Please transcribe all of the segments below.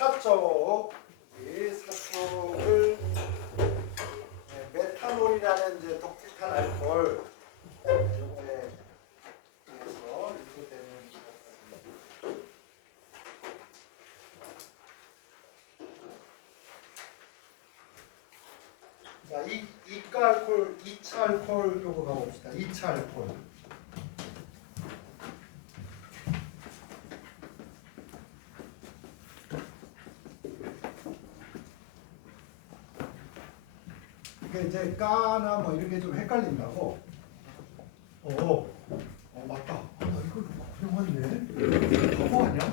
사쪽을 메탄올이라는 이제 독특한 알코올 요거에 의해서 이렇게 되는 것입니다. 자, 이가 알코올, 2차 알코올 요거 가봅시다. 2차 알코올. 이게 이제 까나 뭐 이런 게 좀 헷갈린다고. 맞다. 나 이걸 그냥 왔네. 바보 아니야?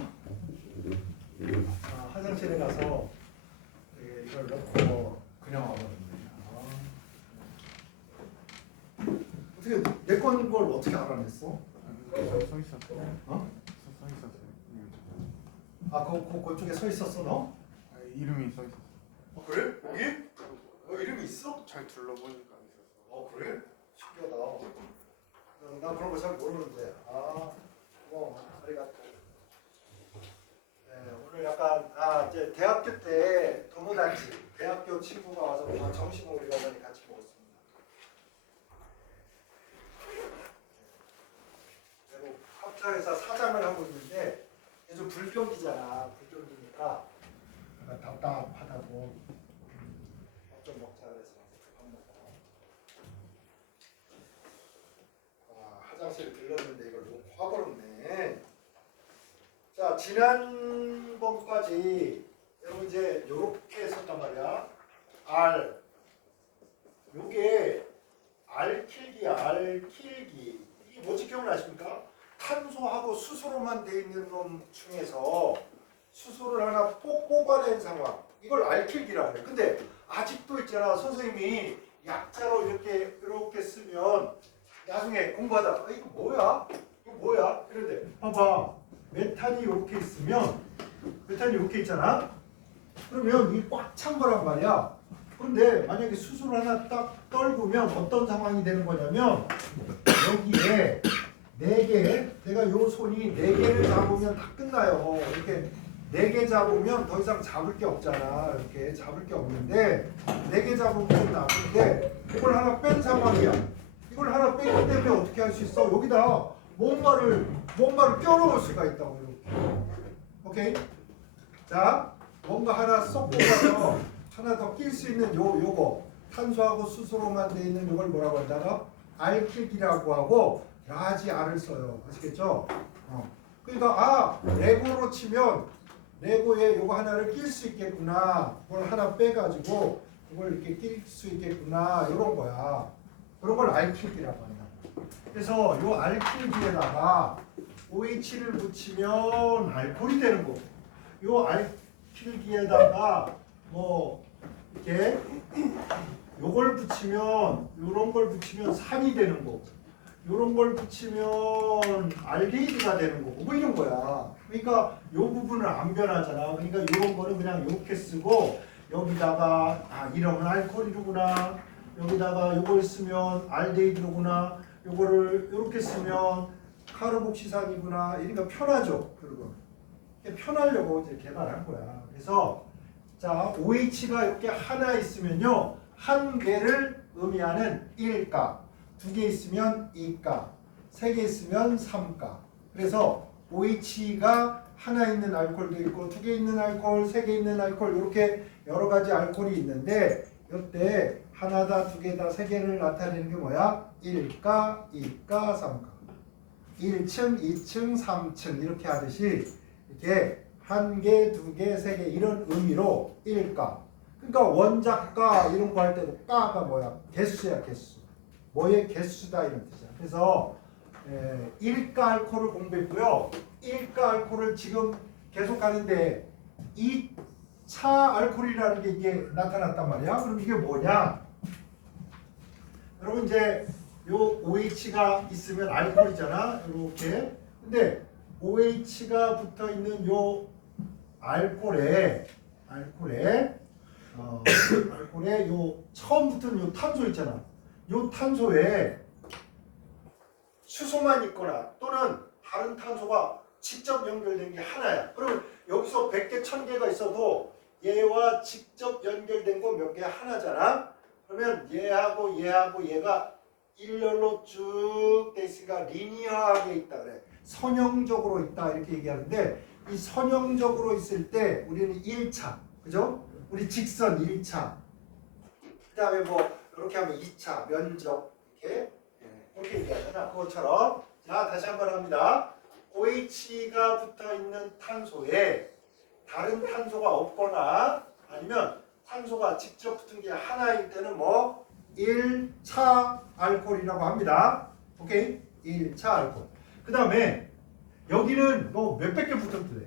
화장실에 가서 이걸 넣고 그냥 와버렸네. 어떻게 내 건 걸 어떻게 알아냈어? 서 있었어. 어? 서 있었어요. 그쪽에 서 있었어 너? 이름이 써 있었어. 그래? 여기? 이름이 있어? 잘 둘러보니까 있었어. 그래? 신기하다. 난 그런 거 잘 모르는데. 아리가또. 네, 오늘 약간 이제 대학교 때 도모단지 대학교 친구가 와서 점심을 우리가 전에 같이 먹었습니다. 그리고 합차회사 사장을 하고 있는데 요즘 불경기잖아. 불경기니까 약간 답답하다고 좀 먹자 그래서 밥 먹고 화장실에 들렀는데 이걸 너무 화버렸네. 자, 지난번까지 여러분 이제 요렇게 했었단 말이야. 요게 알킬기야. 알킬기. 이게 뭔지 기억나십니까? 탄소하고 수소로만 돼 있는 놈 중에서 수소를 하나 뽑아낸 상황. 이걸 알킬기라고 해. 근데 아직도 있잖아. 선생님이 약자로 이렇게 쓰면 나중에 공부하다 이거 뭐야? 그런데 봐봐. 메탄이 이렇게 있으면 메탄이 이렇게 있잖아. 그러면 이게 꽉 찬 거란 말이야. 그런데 만약에 수소를 하나 딱 떨구면 어떤 상황이 되는 거냐면 여기에 4개, 내가 요 손이 4개를 잡으면 다 끝나요. 이렇게 4개 잡으면 더 이상 잡을 게 없잖아. 이렇게 잡을 게 없는데 4개 잡으면 끝나. 근데 이걸 하나 뺀 상황이야. 이걸 하나 빼기 때문에 어떻게 할 수 있어? 여기다 뭔가를 껴넣을 수가 있다고. 이렇게. 오케이? 자, 뭔가 하나 쏙 뽑아서 하나 더 낄 수 있는 요거 탄소하고 수소로만 돼 있는 요걸 뭐라고 한다가 알킬기라고 하고 라지 R을 써요. 아시겠죠? 그러니까 레고로 치면 레고에 요거 하나를 낄 수 있겠구나. 그걸 하나 빼가지고 이걸 이렇게 낄 수 있겠구나. 이런 거야. 그런 걸 알킬기라고 한다. 그래서 요 알킬기에다가 OH를 붙이면 알코올이 되는 거고, 요 알킬기에다가 뭐 이렇게 요걸 붙이면 요런 걸 붙이면 산이 되는 거고, 요런 걸 붙이면 알데히드가 되는 거고, 뭐 이런 거야. 그러니까 요 부분은 안 변하잖아. 그러니까 요런 거는 그냥 이렇게 쓰고 여기다가 이러면 알코올이구나. 여기다가 요걸 쓰면 알데히드구나. 요거를 이렇게 쓰면 카르복시산이구나. 그러니까 편하죠. 그리고 편하려고 이제 개발한 거야. 그래서 자, OH가 이렇게 하나 있으면요, 한 개를 의미하는 1가, 2개 있으면 2가, 3개 있으면 3가. 그래서 OH가 하나 있는 알코올도 있고 2개 있는 알코올, 3개 있는 알코올, 이렇게 여러 가지 알코올이 있는데 이때 하나다, 2개다, 3개를 나타내는 게 뭐야? 1가, 2가, 3가. 1층, 2층, 3층 이렇게 하듯이 이렇게 1개, 2개, 3개 이런 의미로 1가. 그러니까 원자가 이런 거 할 때도 가가 뭐야? 개수야, 개수. 뭐의 개수다 이런 뜻이야. 그래서 1가 알코올을 공부했고요. 1가 알코올을 지금 계속 하는데 2차 알코올이라는 게 이게 나타났단 말이야. 그럼 이게 뭐냐? 여러분 이제 요 OH가 있으면 알코올이잖아. 이렇게. 근데 OH가 붙어 있는 요 알코올에 요 처음 붙은 요 탄소 있잖아. 요 탄소에 수소만 있거나 또는 다른 탄소가 직접 연결된 게 하나야. 그러면 여기서 100개, 1000개가 있어도 얘와 직접 연결된 거 몇 개 하나잖아. 그러면 얘하고 얘가 일렬로 쭉 돼 있으니까 리니어하게 있다 그래. 선형적으로 있다 이렇게 얘기하는데 이 선형적으로 있을 때 우리는 1차, 그죠? 우리 직선 1차. 그다음에 뭐 이렇게 하면 2차 면적 이렇게 얘기하잖아. 그것처럼 자 다시 한번 합니다. OH가 붙어 있는 탄소에 다른 탄소가 없거나 아니면 탄소가 직접 붙은 게 하나일 때는 뭐 1차 알코올이라고 합니다. 오케이? 1차 알코올. 그 다음에 여기는 뭐 몇백 개 붙어도 돼.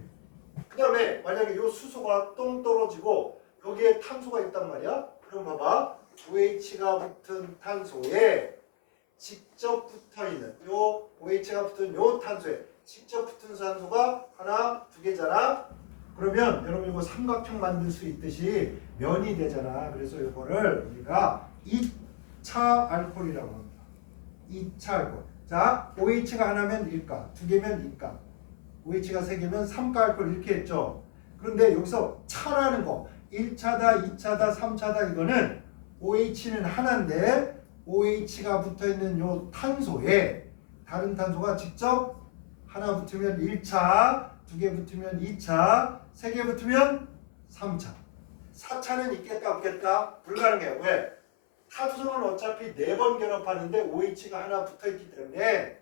그 다음에 만약에 요 수소가 똥 떨어지고 여기에 탄소가 있단 말이야. 그럼 봐봐. OH가 붙은 탄소에 직접 붙어있는 요 OH가 붙은 요 탄소에 직접 붙은 산소가 하나, 두 개잖아. 그러면 여러분 이거 삼각형 만들 수 있듯이 면이 되잖아. 그래서 이거를 우리가 2차 알코올이라고 합니다. 2차 알코올. 자, OH가 하나면 1가, 두 개면 2가, OH가 세 개면 3가 알코올 이렇게 했죠. 그런데 여기서 차라는 거 1차다, 2차다, 3차다 이거는 OH는 하나인데 OH가 붙어있는 요 탄소에 다른 탄소가 직접 하나 붙으면 1차, 두 개 붙으면 2차, 세 개 붙으면 3차. 4차는 있겠다 없겠다? 불가능해요. 왜? 탄소는 어차피 4번 결합하는데 OH가 하나 붙어있기 때문에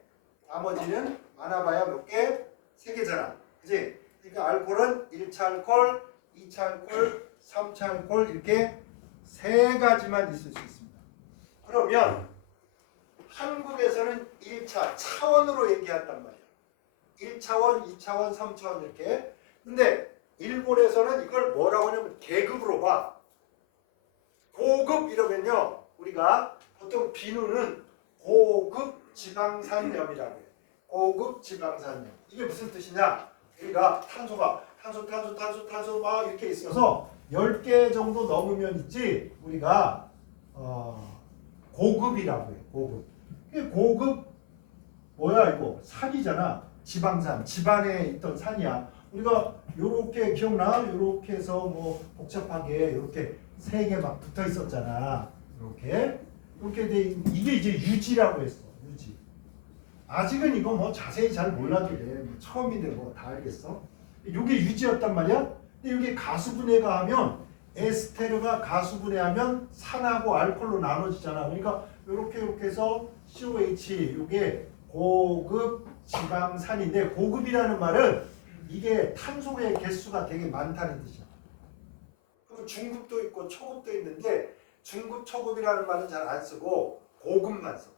나머지는 많아봐야 몇 개? 3개잖아. 그치? 그러니까 알코올은 1차 알코올, 2차 알코올, 3차 알코올 이렇게 3가지만 있을 수 있습니다. 그러면 한국에서는 1차 차원으로 얘기한단 말이야. 1차원, 2차원, 3차원 이렇게. 근데 일본에서는 이걸 뭐라고 하냐면 계급으로 봐. 고급 이러면요. 우리가 보통 비누는 고급 지방산염이라고 해요. 고급 지방산염. 이게 무슨 뜻이냐? 우리가 탄소가 탄소 막 이렇게 있어서 10개 정도 넘으면 있지. 우리가 고급이라고 해요. 고급. 이게 고급 뭐야 이거? 산이잖아. 지방산. 집안에 있던 산이야. 우리가 요렇게 기억나? 요렇게 해서 뭐 복잡하게 요렇게 3개 막 붙어 있었잖아. 이렇게 돼 이게 이제 유지라고 했어. 유지. 아직은 이거 뭐 자세히 잘 몰라도 돼. 뭐 처음인데 뭐 다 알겠어? 이게 유지였단 말이야. 근데 여기 가수분해가 하면 에스테르가 가수분해하면 산하고 알코올로 나눠지잖아. 그러니까 이렇게 해서 COH 이게 고급 지방산인데 고급이라는 말은 이게 탄소의 개수가 되게 많다는 뜻이야. 그리고 중급도 있고 초급도 있는데 중급, 초급이라는 말은 잘 안 쓰고 고급만 써.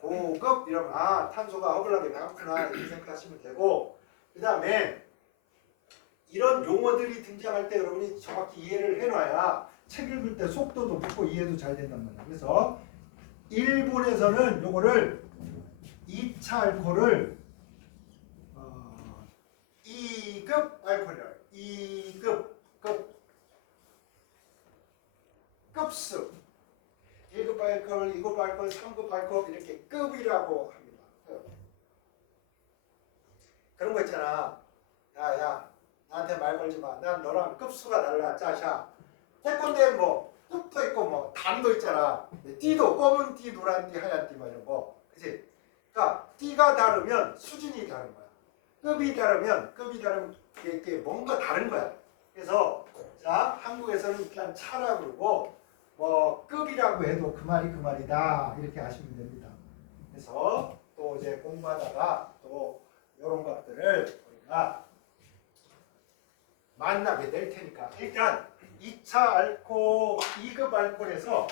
고급 이러면 아 탄소가 허블나게 많구나 이렇게 생각하시면 되고 그 다음에 이런 용어들이 등장할 때 여러분이 정확히 이해를 해놔야 책 읽을 때 속도도 붙고 이해도 잘 된단 말이야. 그래서 일본에서는 요거를 2차 알코올을 2급 알코올이라 급수 1급 알코올, 2급 알코올, 3급 알코올 이렇게 급이라고 합니다. 그런 거 있잖아. 야 나한테 말 걸지 마. 난 너랑 급수가 달라. 짜샤. 태권도에 뭐 급도 있고 뭐 단도 있잖아. 띠도 검은 띠, 노란 띠, 하얀 띠 뭐 이런 거. 그치? 그러니까 띠가 다르면 수준이 다른 거야. 급이 다르면 이게 뭔가 다른 거야. 그래서 자 한국에서는 그냥 차라 그러고 뭐 급이라고 해도 그 말이 그 말이다 이렇게 아시면 됩니다. 그래서 또 이제 공부하다가 또 이런 것들을 우리가 만나게 될 테니까 일단 2차 알코올, 2급 알코올에서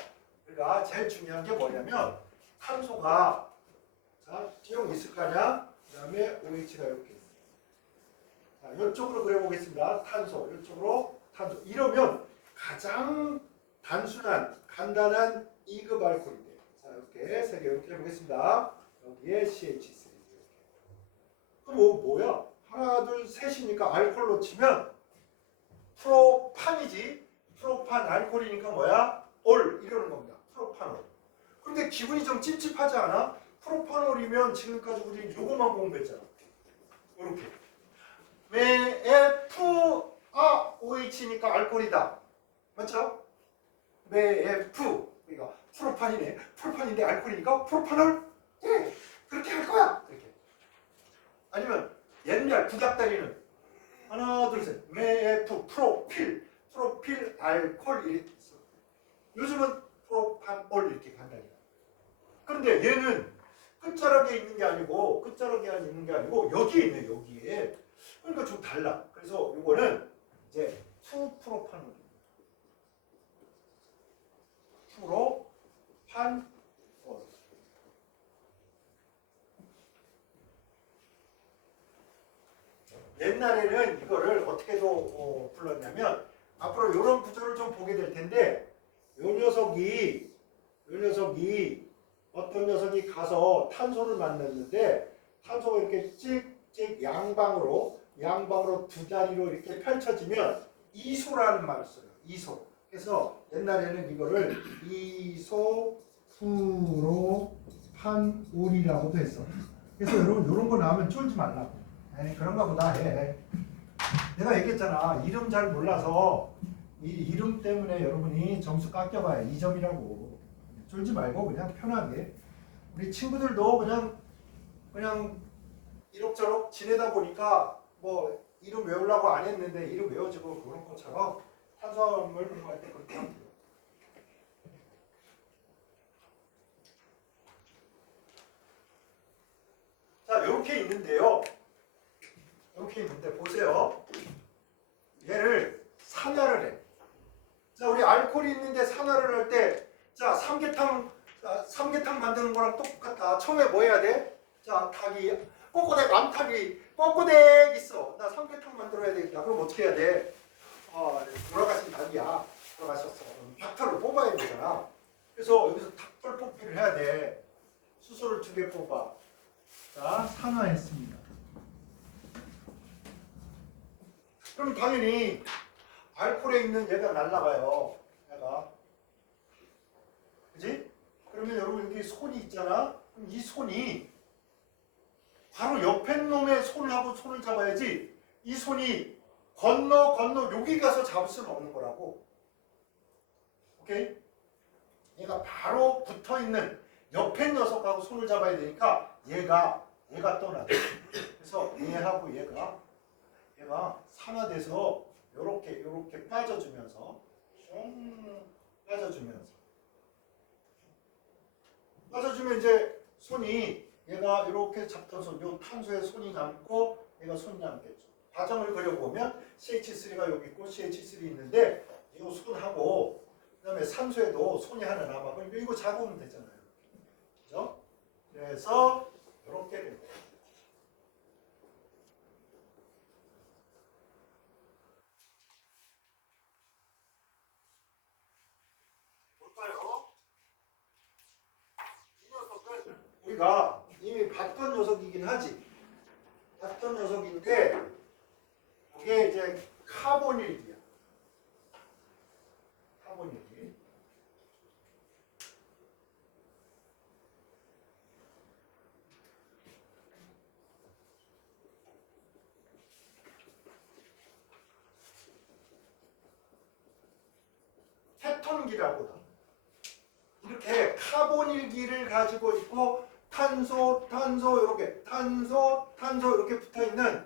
우리가 제일 중요한 게 뭐냐면 탄소가 자, 쭉 있을 거 아니야? 그 다음에 OH가 이렇게 있어요. 자, 이쪽으로 그려보겠습니다. 탄소, 이쪽으로 탄소. 이러면 가장 단순한, 간단한 2급 알코올이 돼요. 자, 이렇게 세 개 이렇게 해보겠습니다. 여기에 CH3. 그럼 뭐야? 하나, 둘, 셋이니까 알코올로 치면 프로판이지. 프로판 알코올이니까 뭐야? 올 이러는 겁니다. 프로판올. 그런데 기분이 좀 찝찝하지 않아? 프로판올이면 지금까지 우리 요거만 공부했잖아. 이렇게. OH니까 알코올이다. 맞죠? 매프 그러니까 프로판이네. 프로판인데 알코올이니까 프로판을 예, 그렇게 할 거야. 이렇게. 아니면 옛날 구닥다리는 하나 둘 셋 매프 프로필 알코올 이렇게 있어. 요즘은 프로판올 이렇게 간다니까. 그런데 얘는 끝자락에 있는 게 아니고 여기에 있네. 여기에. 그러니까 좀 달라. 그래서 이거는 이제 2프로판올 프로판올. 옛날에는 이거를 어떻게도 불렀냐면 앞으로 이런 구조를 좀 보게 될 텐데 이 녀석이 어떤 녀석이 가서 탄소를 만났는데 탄소가 이렇게 찍찍 양방으로 두 다리로 이렇게 펼쳐지면 이소라는 말을 써요. 이소. 그래서 옛날에는 이거를 이소 프로판올이라고도 했어. 그래서 여러분 이런 거 나오면 쫄지 말라고. 에이, 그런가 보다 해. 내가 얘기했잖아. 이름 잘 몰라서 이 이름 때문에 여러분이 점수 깎여봐야 2점이라고. 쫄지 말고 그냥 편하게. 우리 친구들도 그냥 이럭저럭 지내다 보니까 뭐 이름 외우려고 안 했는데 이름 외워지고 그런 것처럼 탄수화물 공부할 때 그렇게 하면 돼요. 자, 이렇게 있는데요. 이렇게 있는데 보세요. 얘를 산화를 해. 자, 우리 알코올이 있는데 산화를 할 때, 자, 삼계탕 만드는 거랑 똑같다. 처음에 뭐 해야 돼? 자, 닭이 꼬꼬댁 암탉이 꼬꼬댁 있어. 나 삼계탕 만들어야 되겠다. 그럼 어떻게 해야 돼? 돌아가신 닭이야. 돌아가셨어. 그럼 닭털을 뽑아야 되잖아. 그래서 여기서 닭털 뽑기를 해야 돼. 수소를 2개 뽑아. 자, 산화했습니다. 그럼 당연히 알코올에 있는 얘가 날라가요. 얘가. 그지? 그러면 여러분 여기 손이 있잖아. 그럼 이 손이 바로 옆에 놈의 손을 하고 손을 잡아야지. 이 손이 건너 여기 가서 잡을 수는 없는 거라고. 오케이? 얘가 바로 붙어 있는 옆에 녀석하고 손을 잡아야 되니까 얘가 떠나죠. 그래서 얘하고 얘가 산화돼서 요렇게 빠져주면서 빠져주면 이제 손이 얘가 이렇게 잡던 손, 요 탄소에 손이 남고 얘가 손이 남겠죠. 과정을 그려보면 CH3가 여기 있고 CH3 있는데 이 손하고 그다음에 산소에도 손이 하나 남아. 그러니까 이거 잡으면 되잖아요. 그죠? 그래서 이렇게 됩니다. 우리가 이미 봤던 녀석이긴 하지. 봤던 녀석인데 이게 이제 카본일기야. 카본일기. 케톤기라고도. 이렇게 카본일기를 가지고 있고 탄소 이렇게 탄소 이렇게 붙어 있는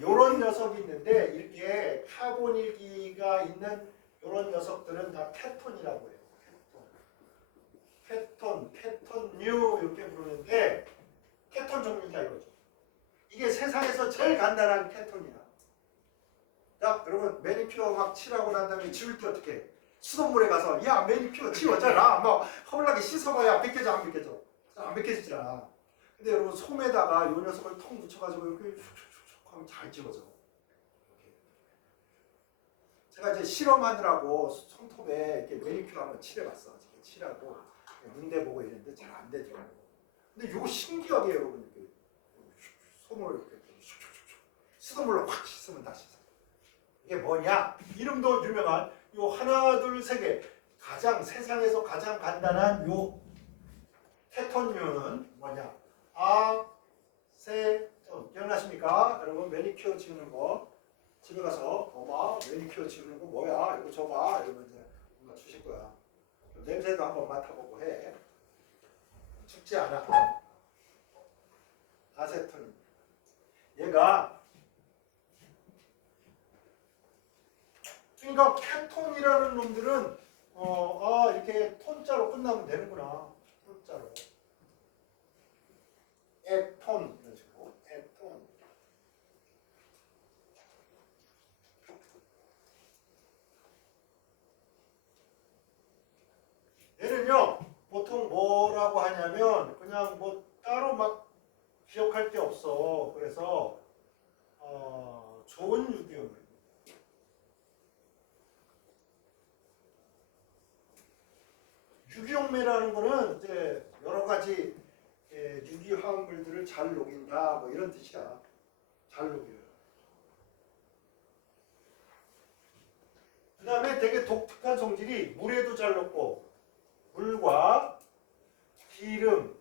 이런 녀석이 있는데 이렇게 카본일기가 있는 이런 녀석들은 다 케톤이라고 해요. 케톤류 이렇게 부르는데 케톤 종류다 이거죠. 이게 세상에서 제일 간단한 케톤이야. 자, 여러분 매니큐어 막 칠하고 난 다음에 지울 때 어떻게 해? 수돗물에 가서 야 매니큐어 지웠잖아. 막 허물나게 씻어봐야 벗겨져 안 벗겨져? 안 벗겨지잖아. 근데 여러분 솜에다가 이 녀석을 턱 묻혀가지고 이렇게 슉슉슉 하면 잘 지워져. 제가 이제 실험하느라고 손톱에 이렇게 매니큐어 한번 칠해봤어. 칠하고 문대 보고 이랬는데 잘 안 되더라고. 근데 이거 신기하게 여러분 이렇게 솜을 이렇게 수돗물로 확 씻으면 다 씻어. 이게 뭐냐? 이름도 유명한 요 하나 둘 세 개 세상에서 가장 간단한 요 케톤류는 뭐냐? 아세톤 기억나십니까? 여러분 매니큐어 지우는 거 집에 가서 엄마 매니큐어 지우는 거 뭐야? 이거 줘봐. 이러면 이제 엄마 주실 거야. 냄새도 한번 맡아보고 해. 죽지 않아. 아세톤. 얘가 그러니까 케톤이라는 놈들은 이렇게 톤자로 끝나면 되는구나. 톤자로. 에톤 이런 식으로. 에톤. 얘는요 보통 뭐라고 하냐면 그냥 뭐 따로 막 기억할 게 없어. 그래서 좋은 유기물. 유기용매라는 거는 이제 여러 가지 유기화합물들을 잘 녹인다 뭐 이런 뜻이야. 잘 녹여요. 그 다음에 되게 독특한 성질이 물에도 잘 녹고 물과 기름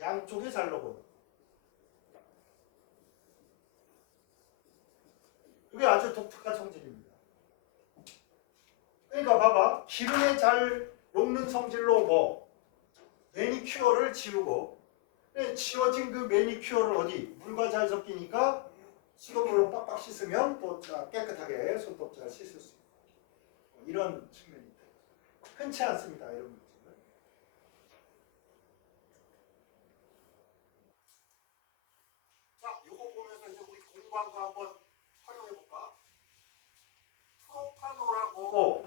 양쪽에 잘 녹아요. 이게 아주 독특한 성질입니다. 그러니까 봐봐. 기름에 잘 녹는 성질로 뭐 매니큐어를 지우고 지워진 그 매니큐어를 어디 물과 잘 섞이니까 수돗물로 빡빡 씻으면 또 깨끗하게 손톱 잘 씻을 수 있고 이런 측면입니다. 흔치 않습니다. 이런 물질은. 자, 이거 보면서 이제 우리 공부한 거 한번 활용해 볼까? 프로파놀하고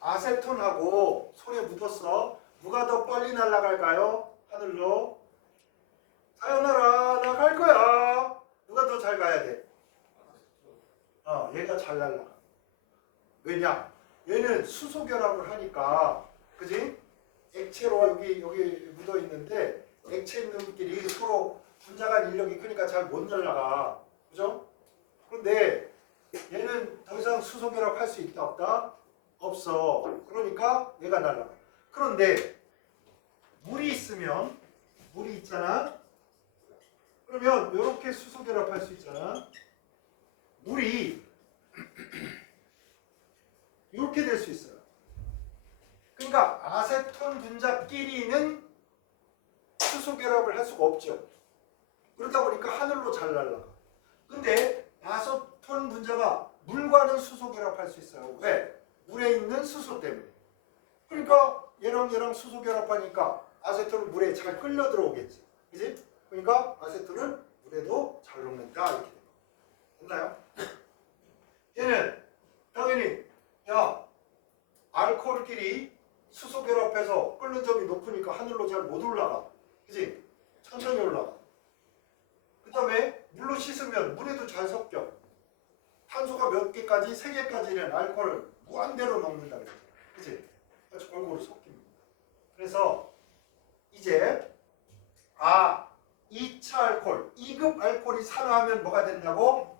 아세톤하고 손에 묻었어. 누가 더 빨리 날아갈까요? 하늘로. 사요나라 나 갈 거야. 누가 더 잘 가야 돼? 얘가 잘 날아가. 왜냐? 얘는 수소 결합을 하니까, 그지? 액체로 여기 묻어 있는데 액체 있는끼리 서로 분자간 인력이 크니까 잘 못 날아가. 그죠? 그런데 얘는 더 이상 수소 결합할 수 있다 없다? 없어. 그러니까 얘가 날아가. 그런데 물이 있으면 물이 있잖아. 그러면 이렇게 수소 결합할 수 있잖아. 물이 이렇게 될 수 있어요. 그러니까 아세톤 분자끼리는 수소 결합을 할 수가 없죠. 그러다 보니까 하늘로 잘 날아가. 근데 아세톤 분자가 물과는 수소 결합할 수 있어요. 왜? 물에 있는 수소 때문에. 그러니까 얘랑 수소 결합하니까 아세톤은 물에 잘 끌려 들어오겠지. 그지? 그러니까 아세톤은 물에도 잘 녹는다. 이렇게 됩니다. 됐나요? 얘는 당연히 알코올끼리 수소 결합해서 끓는 점이 높으니까 하늘로 잘 못 올라가. 그지? 천천히 올라가. 그 다음에 물로 씻으면 물에도 잘 섞여. 탄소가 몇 개까지? 3개까지는 알코올을 무한대로 녹는다. 그지? 아주 골고루 섞입니다. 그래서 이제 2차 알코올, 2급 알코올이 산화하면 뭐가 된다고?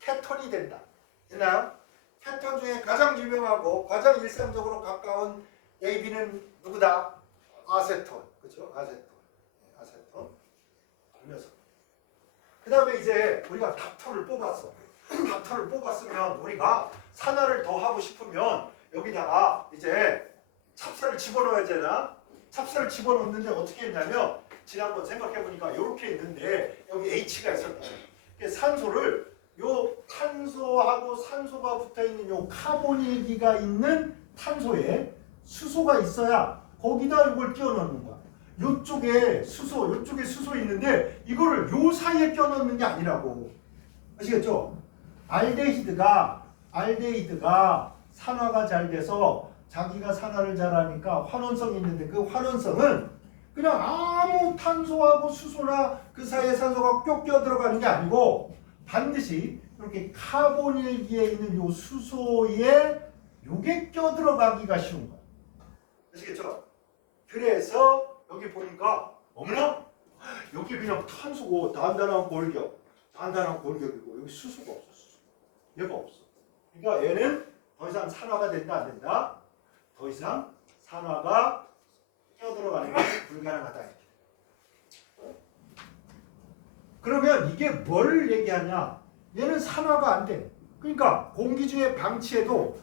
케톤이 된다. 됐나요? 케톤 중에 가장 유명하고 가장 일상적으로 가까운 AB는 누구다? 아세톤. 그렇죠? 아세톤. 아세톤. 알면서. 그 다음에 이제 우리가 닥터를 뽑았어. 닥터를 뽑았으면 우리가 산화를 더 하고 싶으면 여기다가 이제 찹쌀을 집어넣어야 되나? 찹쌀을 집어넣는데 어떻게 했냐면 지난번 생각해보니까 이렇게 있는데 여기 H가 있었다. 산소를 요 탄소하고 산소가 붙어있는 요 카본일기가 있는 탄소에 수소가 있어야 거기다 이걸 끼워 넣는 거야. 요쪽에 수소 있는데 이거를 요 사이에 끼워 넣는 게 아니라고. 아시겠죠? 알데히드가 산화가 잘 돼서 자기가 산화를 잘하니까 환원성이 있는데 그 환원성은 그냥 아무 탄소하고 수소나 그 사이에 산소가 껴 들어가는 게 아니고 반드시 이렇게 카본일기에 있는 요 수소에 요게 껴 들어가기가 쉬운 거야. 아시겠죠? 그래서 여기 보니까 어머나 여기 그냥 탄소고 단단한 골격이고 여기 수소가 없어. 얘가 없어. 그러니까 얘는 더 이상 산화가 된다 안 된다? 더 이상 산화가 끼어들어가는 게 불가능하다. 이렇게. 그러면 이게 뭘 얘기하냐? 얘는 산화가 안 돼. 그러니까 공기 중에 방치해도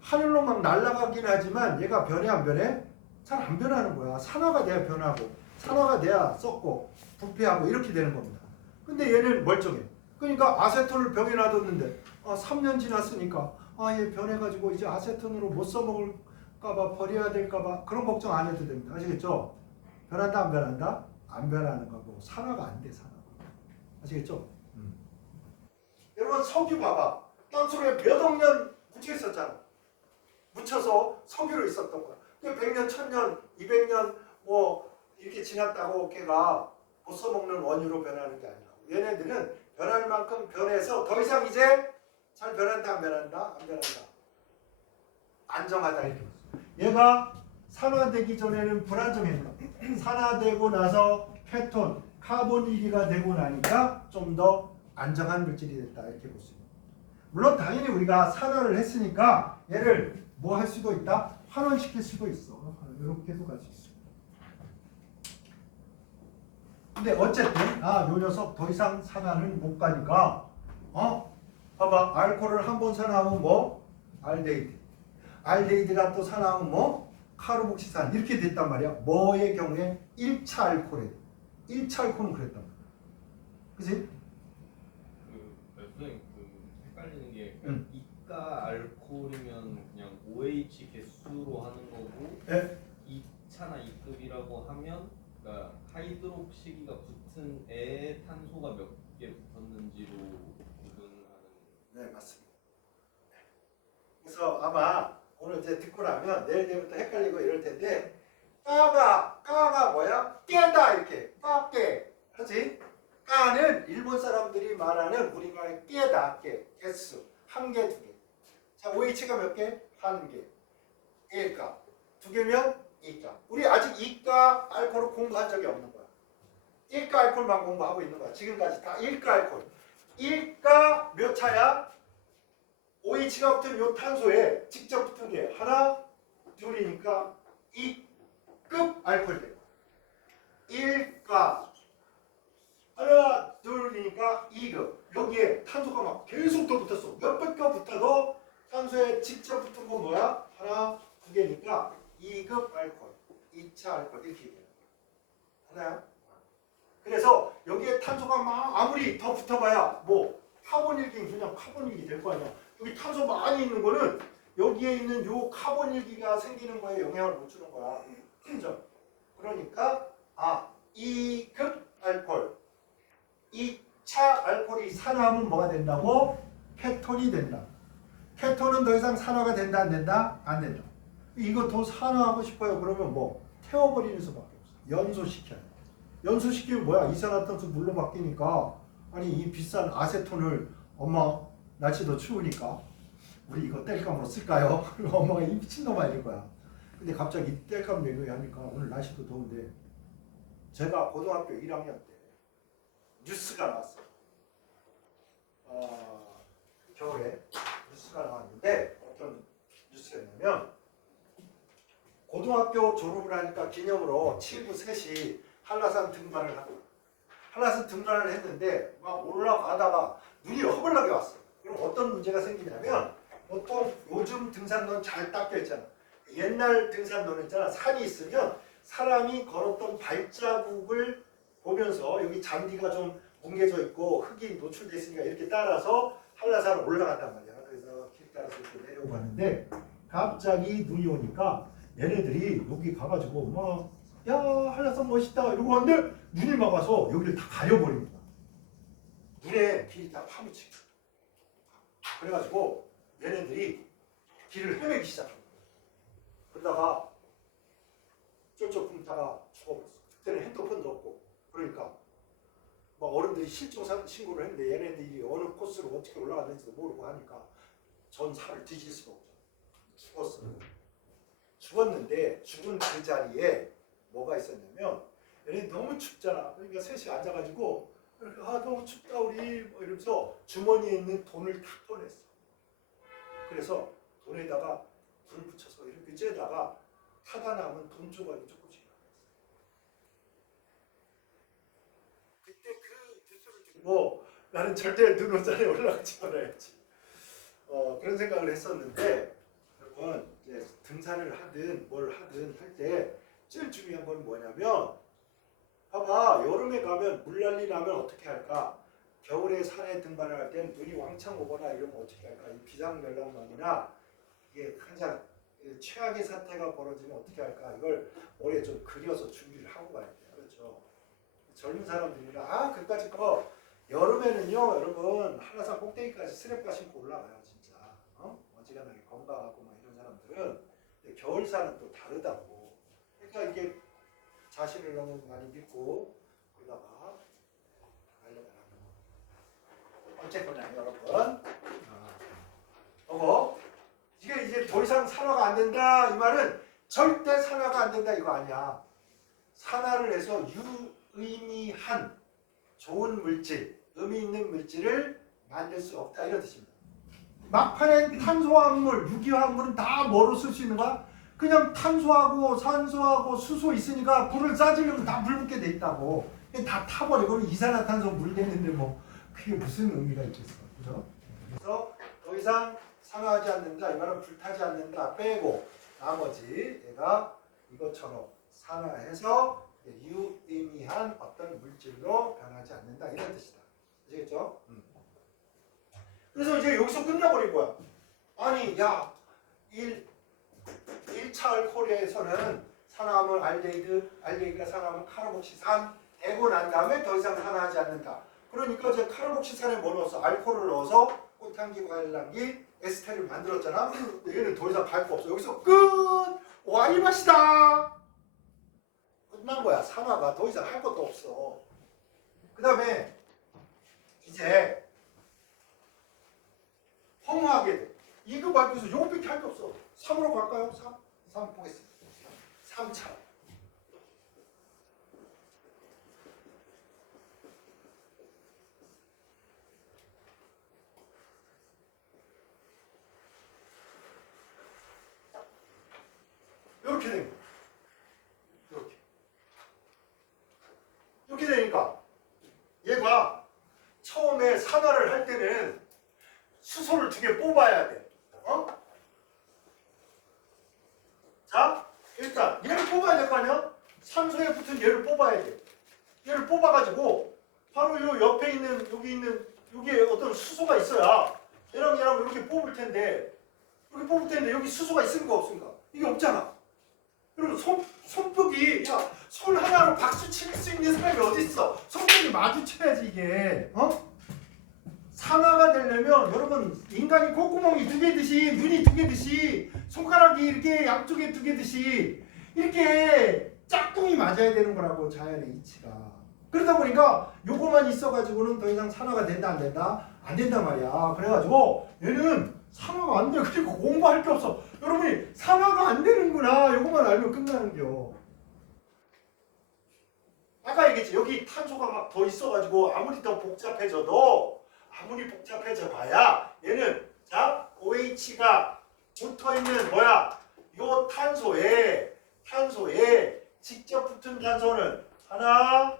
하늘로 막 날아가긴 하지만 얘가 변해 안 변해? 잘 안 변하는 거야. 산화가 돼야 변하고 산화가 돼야 썩고 부패하고 이렇게 되는 겁니다. 근데 얘는 멀쩡해. 그러니까 아세톤을 병에 놔뒀는데 3년 지났으니까 얘 변해가지고 이제 아세톤으로 못 써먹을까봐 버려야 될까봐 그런 걱정 안 해도 됩니다. 아시겠죠? 변한다 안 변한다? 안 변하는 거고 산화가 안 돼. 산화가. 아시겠죠? 여러분 석유 봐봐. 땅속에 몇 억 년 묻혀 있었잖아. 묻혀서 석유로 있었던 거야. 100년, 1000년, 200년 뭐 이렇게 지났다고 걔가 못 써먹는 원유로 변하는 게 아니라 얘네들은 변할 만큼 변해서 더 이상 이제 잘 변한다 안 변한다? 안 변한다. 안정하다 이렇게. 얘가 산화되기 전에는 불안정했다. 산화되고 나서 케톤, 카본일기가 되고 나니까 좀 더 안정한 물질이 됐다 이렇게 볼 수 있습니다. 물론 당연히 우리가 산화를 했으니까 얘를 뭐 할 수도 있다? 환원시킬 수도 있어. 이렇게도 갈 수 있습니다. 근데 어쨌든 요 녀석 더 이상 산화는 못 가니까 봐봐. 알코올을 한 번 산화하면 뭐? 알데히드. 알데히드가 또 산화하면 뭐? 카르복시산 이렇게 됐단 말이야. 뭐의 경우에 1차 알코올에 1차 알코올은 그랬단 말이야. 그치? 선생님 헷갈리는 게 응. 이가 알코올이면 그냥 OH 개수로 하는 거고 네. 2차나 2급이라고 하면 그러니까 하이드록시기가 붙은 애에 탄소가 몇 개 붙었는지로 구분하는. 네, 맞습니다. 그래서 아마 오늘 이제 듣고 나면 내일부터 헷갈리고 이럴 텐데 까가 뭐야? 깨다 이렇게 까깨 하지? 까는 일본 사람들이 말하는 우리말의 깨다 개수 한 개, 두 개. 자, OH가 몇 개? 한 개. 1가. 두 개면 2가. 우리 아직 2가 알코올을 공부한 적이 없는 거야. 1가 알코올만 공부하고 있는 거야. 지금까지 다 1가 알코올. 1가 몇 차야? OH가 붙은 요 탄소에 직접 붙은 게 하나, 둘이니까 2급 알코올 되고 1가 하나, 둘이니까 2급. 여기에 탄소가 막 계속 더 붙었어. 몇백 개 붙어도 탄소에 직접 붙은 건 뭐야? 하나, 두 개니까 2급 알코올, 2차 알코올 이렇게 얘기해요. 하나요? 그래서 여기에 탄소가 막 아무리 더 붙어봐야 뭐 카본일기 그냥 카본일기 될 거 아니야. 여기 탄소 많이 있는 거는 여기에 있는 요 카본일기가 생기는 거에 영향을 못 주는 거야. 그죠? 그러니까 2급 알코올, 2차 알코올이 산화하면 뭐가 된다고? 케톤이 된다. 케톤은 더 이상 산화가 된다 안 된다? 안 된다. 이거 더 산화하고 싶어요. 그러면 뭐 태워버리는 수밖에 없어. 연소시켜야 돼. 연소시키면 뭐야? 이산화탄소 물로 바뀌니까 아니 이 비싼 아세톤을 엄마 날씨 더 추우니까 우리 이거 땔감으로 쓸까요? 그리고 엄마가 이 미친놈아 이럴 거야. 근데 갑자기 땔감 얘기하니까 오늘 날씨도 더운데 제가 고등학교 1학년 때 뉴스가 나왔어요. 겨울에 뉴스가 나왔는데 어떤 뉴스였냐면 고등학교 졸업을 하니까 기념으로 친구 셋이 한라산 등반을 하고 한라산 등반을 했는데 막 올라가다가 눈이 허벌나게 왔어요. 그럼 어떤 문제가 생기냐면 보통 요즘 등산로는 잘 닦여 있잖아. 옛날 등산로는 있잖아. 산이 있으면 사람이 걸었던 발자국을 보면서 여기 잔디가 좀 뭉개져 있고 흙이 노출돼 있으니까 이렇게 따라서 한라산을 올라간단 말이야. 그래서 길 따라서 이렇게 내려오고 하는데 갑자기 눈이 오니까 얘네들이 여기 가가지고 막 야 한라산 멋있다 이러고 하는데 눈이 막아서 여기를 다 가려버린 거야. 눈에 길이 다 파묻히고. 그래가지고 얘네들이 길을 헤매기 시작한 거야. 그러다가 쫄쫄 굶다가 죽어버렸어. 그때는 핸드폰도 없고 그러니까 막 어른들이 실종 신고를 했는데 얘네들이 어느 코스로 어떻게 올라갔는지도 모르고 하니까 전 산을 뒤질 수가 없잖아. 죽었어. 죽었는데 죽은 그 자리에 뭐가 있었냐면 얘네 너무 춥잖아. 그러니까 셋이 앉아가지고 너무 춥다 우리 뭐 이러면서 주머니에 있는 돈을 다 꺼냈어. 그래서 돈에다가 불 붙여서 이렇게 쬐다가 타다 남은 돈 조각이 조금씩 나왔어. 그때 그 뉴스를 듣고 나는 절대 눈오산에 올라가지 말아야지. 그런 생각을 했었는데 여러분 이제 등산을 하든 뭘 하든 할 때 제일 중요한 건 뭐냐면 봐봐 여름에 가면 물난리 나면 어떻게 할까? 겨울에 산에 등반을 할 땐 눈이 왕창 오거나 이러면 어떻게 할까? 이 비상연락망이나 이게 가장 최악의 사태가 벌어지면 어떻게 할까? 이걸 머리에 좀 그려서 준비를 하고 가야 돼요. 그렇죠? 젊은 사람들이라 그까짓 거 여름에는요 여러분 한라산 꼭대기까지 스냅바 신고 올라가요 진짜. 어지간하게 건강하고 막 이런 사람들은. 근데 겨울산은 또 다르다고. 그러니까 이게 자신을 너무 많이 믿고 그러다가 달려가라는 거. 어쨌거나 여러분 이게 이제 더 이상 산화가 안 된다 이 말은 절대 산화가 안 된다 이거 아니야. 산화를 해서 유의미한 좋은 물질, 의미 있는 물질을 만들 수 없다 이런 뜻입니다. 막판에 탄소화합물, 유기화합물은 다 뭐로 쓸 수 있는 거야? 그냥 탄소하고 산소하고 수소 있으니까 불을 싸지려면 다 물 붙게 돼 있다고. 다 타버리고 이산화탄소 물 되는데 뭐 그게 무슨 의미가 있겠어, 그죠? 그래서 더 이상 상하지 않는다 이 말은 불타지 않는다 빼고 나머지 얘가 이것처럼 산화해서 유의미한 어떤 물질로 변하지 않는다 이런 뜻이다. 아시겠죠? 그래서 이제 여기서 끝나버린 거야. 아니 야 1차 알코올에서는 산화하면 알데히드가 산화하면 카르복시산 되고 난 다음에 더 이상 산화하지 않는다. 그러니까 이제 카르복시산에 뭐 넣었어? 알코올을 넣어서 꽃향기, 과일향기, 에스테를 만들었잖아. 얘는 더 이상 갈 거 없어. 여기서 끝! 와인 맛이다! 끝난 거야. 산화가 더 이상 할 것도 없어. 그 다음에 이제 허무하게 돼. 이거 말고서 요거밖에 할 게 없어. 3으로 갈까요? 3 보겠습니다. 3차. 이렇게 됩니다. 이렇게 되니까 얘가 처음에 산화를 할 때는 수소를 2개 뽑아야 돼. 자, 일단 얘를 뽑아야 될 거 아니야? 산소에 붙은 얘를 뽑아야 돼. 얘를 뽑아가지고 바로 요 옆에 있는 여기에 어떤 수소가 있어야 얘랑 이렇게 뽑을 텐데 여기 수소가 있습니까 없습니까? 이게 없잖아. 그리고 손뼉이 손 하나로 박수 칠 수 있는 사람이 어디 있어? 손뼉이 마주쳐야지 이게. 산화가 되려면 여러분 인간이 콧구멍이 2개듯이 눈이 2개듯이 손가락이 이렇게 양쪽에 2개듯이 이렇게 짝꿍이 맞아야 되는 거라고 자연의 이치가. 그러다 보니까 요거만 있어가지고는 더 이상 산화가 된다 안 된다? 안 된단 말이야. 그래가지고 얘는 산화가 안 돼. 그리고 공부할 게 없어. 여러분이 산화가 안 되는구나 요거만 알면 끝나는겨. 아까 얘기했지. 여기 탄소가 막 더 있어가지고 아무리 더 복잡해져도 아무리 복잡해져 봐야 얘는 자 OH가 붙어있는 뭐야 요 탄소에 직접 붙은 탄소는 하나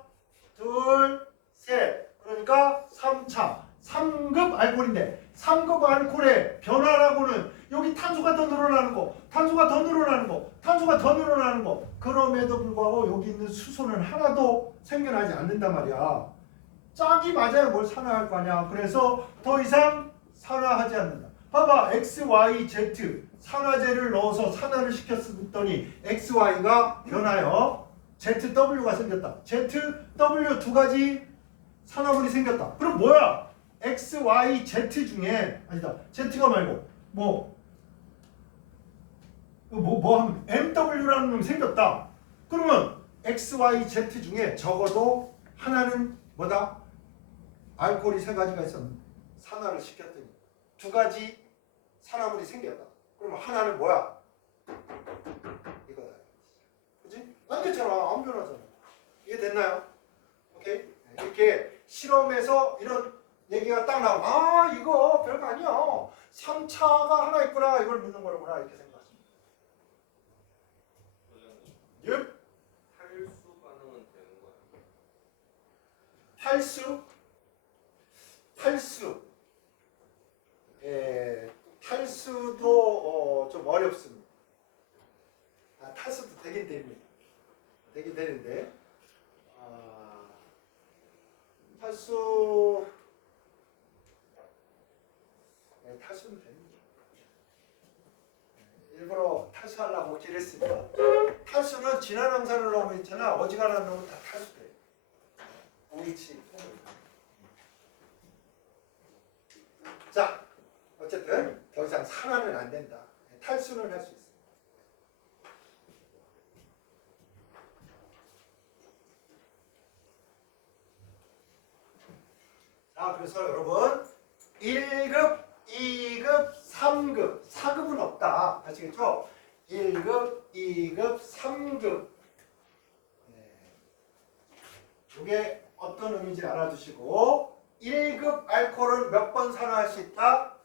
둘 셋 그러니까 3차 3급 알코올인데 3급 알코올의 변화라고는 여기 탄소가 더 늘어나는 거 탄소가 더 늘어나는 거 탄소가 더 늘어나는 거 그럼에도 불구하고 여기 있는 수소는 하나도 생겨나지 않는단 말이야. 짝이 맞아야 뭘 산화할 거 아니야. 그래서 더 이상 산화하지 않는다. 봐봐 X, Y, Z 산화제를 넣어서 산화를 시켰더니 XY가 변하여 ZW가 생겼다. ZW 2가지 산화물이 생겼다. 그럼 뭐야? X, Y, Z 중에 아니다. Z가 말고 하면 MW라는 놈이 생겼다. 그러면 X, Y, Z 중에 적어도 하나는 뭐다? 알코올이 3가지가 있었는데 산화를 시켰더니 2가지 산화물이 생겼다. 그러면 하나는 뭐야? 이거다. 그치? 안 됐잖아. 안 변하잖아. 이해 됐나요? 오케이? 이렇게 실험에서 이런 얘기가 딱 나오면 이거 별거 아니야. 3차가 하나 있구나. 이걸 묻는 거구나. 이렇게 생각하시면 돼요. 탈수 반응은 되는 거야? 탈수? 탈수. 탈수도 좀 어렵습니다. 탈수도 되긴 됩니다. 되긴 되는데 탈수는 됩니다. 일부러 탈수하려고 먹기를 했습니다. 탈수는 진한 항산을 넣으면 있잖아. 어지간한 놈은 다 탈수돼. OH. 자, 어쨌든 더 이상 산화는 안 된다. 탈수는 할 수 있습니다. 자, 그래서 여러분 1급, 2급, 3급, 4급은 없다. 아시겠죠? 1급, 2급, 3급. 이게 어떤 의미인지 알아두시고 1급 알코올은 몇 번 산화할 수 있다?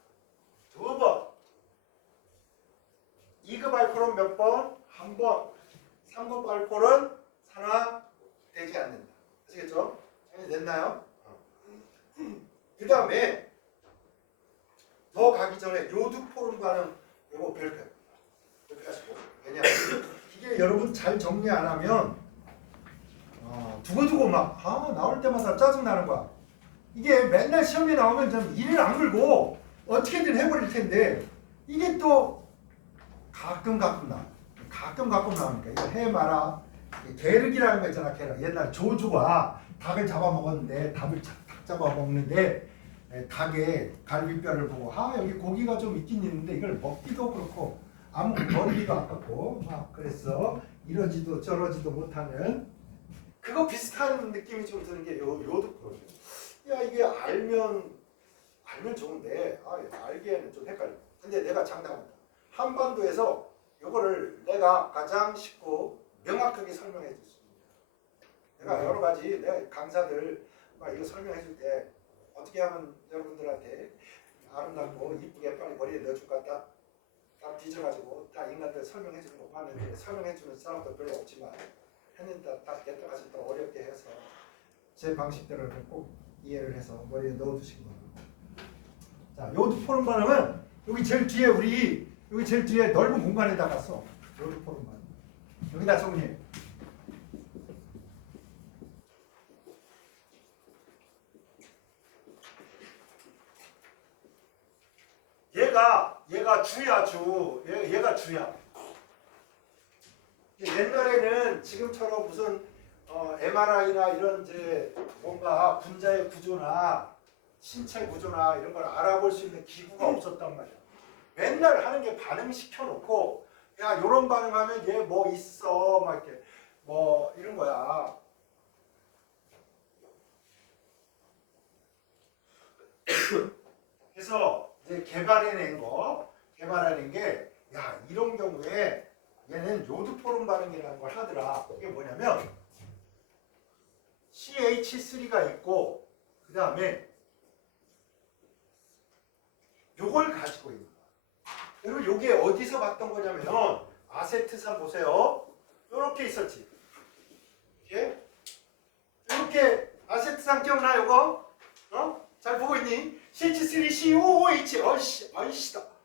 2번. 2급 알코올은 몇 번? 1번. 3급 알코올은 산화되지 않는다. 아시겠죠? 됐나요? 그 다음에 더 가기 전에 요드 포름 반응 이거 별표. 별표하시고. 왜냐? 이게 여러분 잘 정리 안 하면 두고두고 막 나올 때마다 짜증 나는 거야. 이게 맨날 시험에 나오면 좀 이를 안 걸고 어떻게든 해버릴 텐데 이게 또 가끔 나. 가끔 나오니까 이거 해 마라. 게르기라는 거 있잖아. 게르. 옛날 조주가 닭을 잡아먹었는데 닭 잡아먹는데 닭의 갈비뼈를 보고 여기 고기가 좀 있긴 있는데 이걸 먹기도 그렇고 버리기도 아깝고 막 그랬어. 이러지도 저러지도 못하는 그거 비슷한 느낌이 좀 드는 게 요드 프로예요. 야 이게 알면 좋은데 알기에는 좀 헷갈려. 근데 내가 장담한다. 한반도에서 이거를 내가 가장 쉽고 명확하게 설명해 줄 수 있습니다. 내가 여러 가지 내 강사들 막 이거 설명해 줄 때 어떻게 하면 여러분들한테 아름답고 이쁘게 빨리 머리에 넣어줄 것 같다. 딱 뒤져가지고 다 인간들 설명해 주는 거 봤는데 설명해 주는 사람도 별로 없지만 했는데 딱 여태까지 또 어렵게 해서 제 방식대로 꼭 이해를 해서 머리에 넣어두신 거예요. 자, 요드 포름 반응은 여기 제일 뒤에 여기 제일 뒤에 넓은 공간에다가 써. 요드 포름 반응. 여기다 정리해. 얘가 주야 주. 얘가 주야. 옛날에는 지금처럼 무슨 MRI나 이런 이제 뭔가 분자의 구조나 신체 구조나 이런 걸 알아볼 수 있는 기구가 없었단 말이야. 맨날 하는 게 반응 시켜놓고 야 요런 반응하면 얘 뭐 있어 막 이렇게 뭐 이런 거야. 그래서 이제 개발해낸 게 야 이런 경우에 얘는 요드 포름 반응이라는 걸 하더라. 이게 뭐냐면 CH3가 있고 그 다음에 요걸 가지고 있는 거야. 여러분 요게 어디서 봤던 거냐면 아세트산 보세요. 요렇게 있었지. 이렇게 아세트산 기억나 요거? 잘 보고 있니? CH3COOH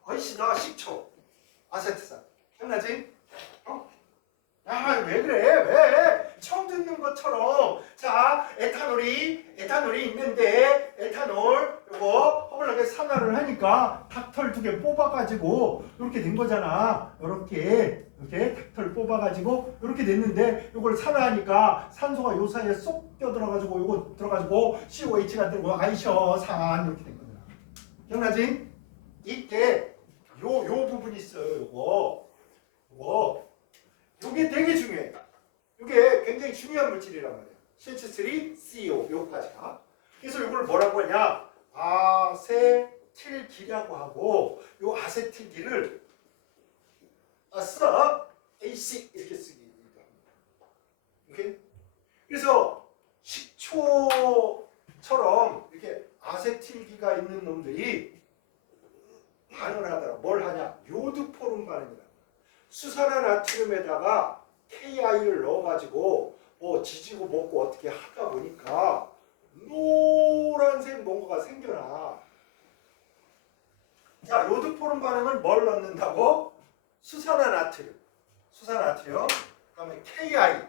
어이씨 나 식초 아세트산 기억나지? 왜 그래? 왜? 처음 듣는 것처럼 자 에탄올이 있는데 에탄올 요거 허블나게 산화를 하니까 닭털 2개 뽑아가지고 이렇게 된 거잖아. 이렇게 닭털 뽑아가지고 이렇게 됐는데 요걸 산화하니까 산소가 요 사이에 쏙 껴들어가지고 요거 들어가지고 COH가 들고 아이셔산 이렇게 된 거잖아. 기억나지? 이때 요 부분이 있어요. 요게 되게 중요해. 이게 굉장히 중요한 물질이란 말이야. CH3CO 요까지가. 그래서 이걸 뭐라고 하냐? 아세틸기라고 하고 요 아세틸기를 아싸 AC 이렇게 쓰기도 합니다. 오케이? 그래서 식초처럼 이렇게 아세틸기가 있는 놈들이 반응을 하더라. 뭘 하냐? 요드 포름 반응이다. 수산화 나트륨에다가 KI를 넣어가지고 뭐 지지고 먹고 어떻게 하다 보니까 노란색 뭔가가 생겨나. 자, 요드포름 반응은 뭘 넣는다고? 수산화나트륨. 수산화나트륨. 그다음에 KI.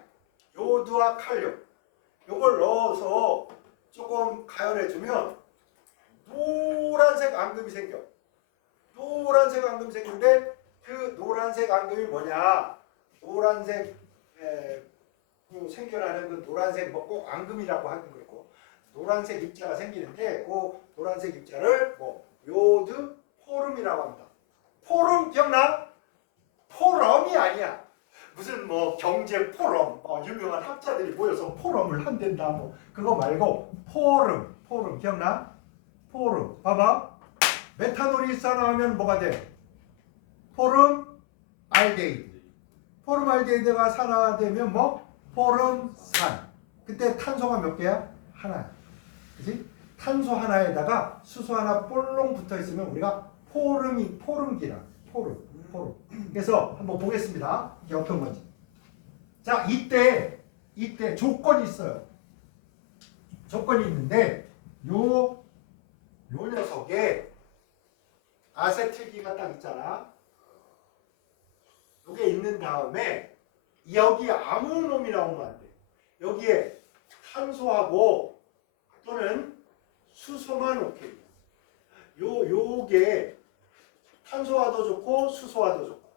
요드와 칼륨. 요걸 넣어서 조금 가열해주면 노란색 앙금이 생겨. 노란색 앙금이 생기는데 그 노란색 앙금이 뭐냐? 노란색 생겨나는 그 노란색 꼭 앙금이라고 하는 거 있고 노란색 입자가 생기는데 그 노란색 입자를 뭐 요드 포름이라고 합니다. 포름 기억나? 포럼이 아니야. 무슨 뭐 경제 포럼 유명한 학자들이 모여서 포럼을 한댄다 뭐 그거 말고 포름 기억나? 포름 봐봐. 메탄올이 산화하면 뭐가 돼? 포름 알데히드. 포름 알데히드가 산화되면 뭐? 포름산. 그때 탄소가 몇 개야? 하나야. 그치? 탄소 하나에다가 수소 하나 볼록 붙어 있으면 우리가 포름기라. 포름. 그래서 한번 보겠습니다. 이게 어떤 건지. 자, 이때 조건이 있어요. 조건이 있는데 요 녀석에 아세틸기가 딱 있잖아. 요게 있는 다음에 여기 아무 놈이 나오면 안 돼. 여기에 탄소하고 또는 수소만 오케이. 요게 탄소와도 좋고 수소와도 좋고.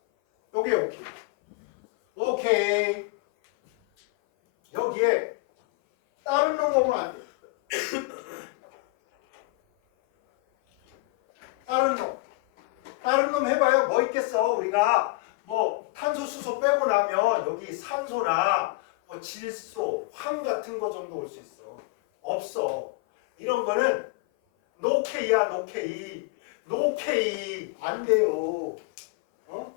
요게 오케이. 오케이. 여기에 다른 놈 오면 안 돼. 다른 놈 해봐요. 뭐 있겠어? 우리가 뭐 탄소, 수소 빼고 나면 여기 산소나 뭐 질소, 황 같은 거 정도 올 수 있어. 없어. 이런 거는 노케이야, 노케이. 노케이. 안 돼요. 어?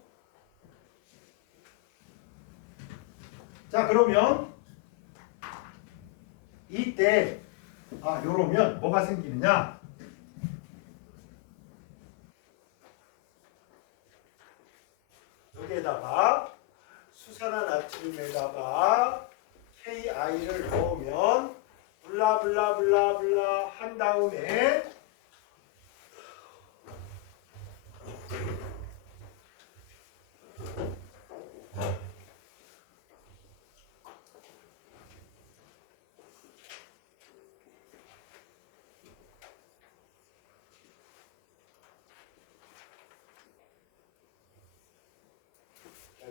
자, 그러면 이때 요러면 뭐가 생기느냐? 여기에다가 수산화나트륨에다가 KI를 넣으면 블라블라블라블라 한 다음에